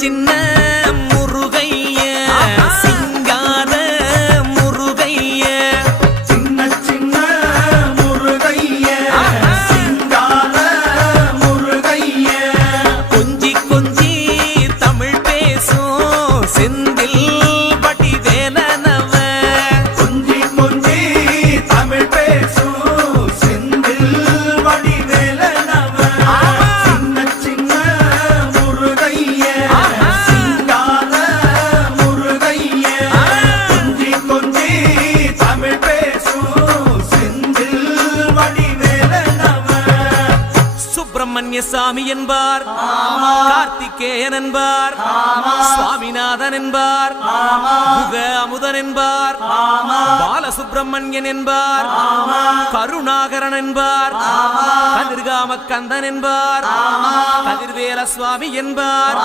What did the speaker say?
சின்ன முருகைய சிங்கார முருகைய சின்ன சின்ன முருகைய சிங்கார முருகைய கொஞ்சி கொஞ்சி தமிழ் பேசும் செந்தில் பட்டி வேலனவ கொஞ்சி கொஞ்சி தமிழ் பேசும் செந்தில் பட்டி வேலனவ சின்ன சின்ன முருகைய சிங்கார முருகைய கொஞ்சி கொஞ்சி தமிழ் பேசும் செந்தில் பட்டி வேலனவ சுப்பிரமணிய சாமி என்பார், கார்த்திகேயன் என்பார், சுவாமிநாதன் என்பார், முக அமுதன் என்பார், பாலசுப்பிரமணியன் என்பார், கருணாகரன் என்பார், கதிர்காம கந்தன் என்பார், கதிர்வேல சுவாமி என்பார்.